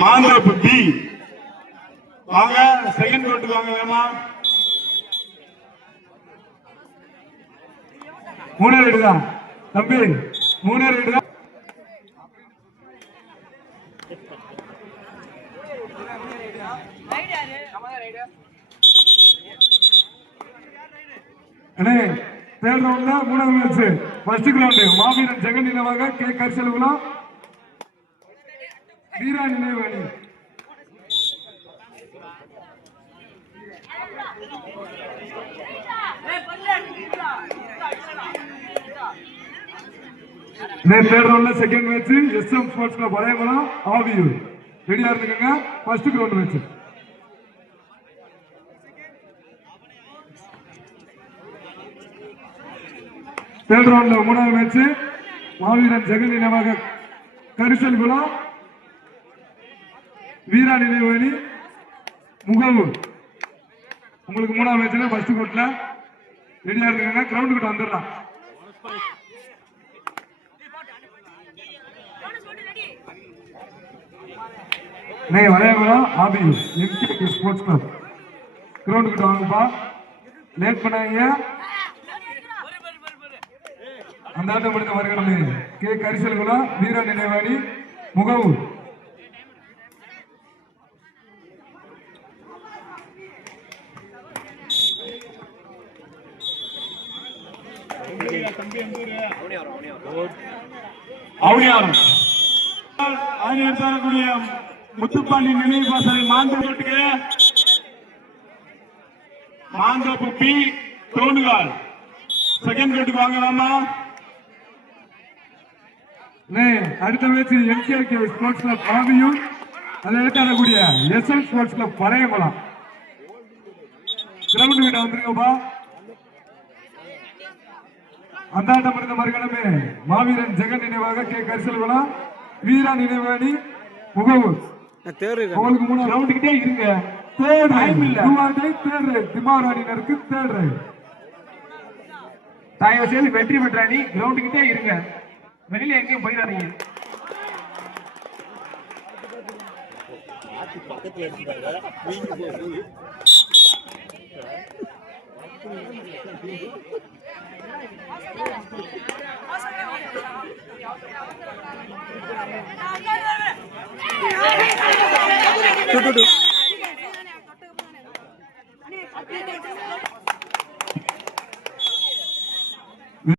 மாந்தோப்பு B வாங்க second road வாங்க வேமா. மூணு ரெண்டு தான் தம்பி மூணு ரெண்டு தான் அண்ணே தேர்ட் தான் மூணாவது மேட்ச் ஃபர்ஸ்ட் கிரவுண்ட் மாவீரன் ஜெகன் நினைவாக கே கரிசல்குளம். வீரா நினைவு அணி தேர்ட் ரவுண்ட்ல second match SM sports club Valayakulam Aviyur. ரெடியா இருந்துக்கங்க ஃபர்ஸ்ட் கிரவுண்ட் மேட்ச் தேர்ட் ரவுண்ட்ல மூணாவது மேட்ச் மாவீரன் ஜெகன் நினைவாக கரிசல் குலம் வீரா நினைவு முகவு. உங்களுக்கு மூணாவது மேட்ச்ல ஃபர்ஸ்ட் கோட்ல ரெடியா இருந்துக்கங்க கிரவுண்ட் கிட்ட வந்துடலாம். நீங்க Valayakulam Aviyur MK sports club ground கிட்ட வாங்கப்பா. லேட் பண்ணாங்க அந்த ஆட்டம் முடிந்த வருகிறது. கே கரிசல்குளம் வீர நினைவாணி முகவூர் அவனியாரம் ஆணையர் தரக்கூடிய முத்துப்பாண்டி நினைவு பாசறை மாந்தோட்டுக்கு மாந்தோப்பு பி தோணுகால். செகண்ட் கேட்டுக்கு வாங்கலாமா? அடுத்த match MKK sports club Aviyur அதை ஏற்றாடக்கூடிய SL sports club Pazhayakulam ground வீட்டை வந்துருங்கப்பா. அந்த ஆட்டம் இருந்த மறுகணமே மாவீரன் ஜெகன் நினைவாக கே கரிசல்குளம் வீரா நினைவாணி முகவூர். உங்களுக்கு மூணு ரவுண்ட் கிட்டே இருங்க. தேர்ட் டைம் இல்ல. தேர்ட் ரைட் திமார் அணியினருக்கு தேர்ட் ரைட் தயவு செய்து வெற்றி பெற்ற அணி கிரவுண்ட் கிட்டே இருங்க. வெளியில எங்கேயும் போயிடாதீங்க. చూడు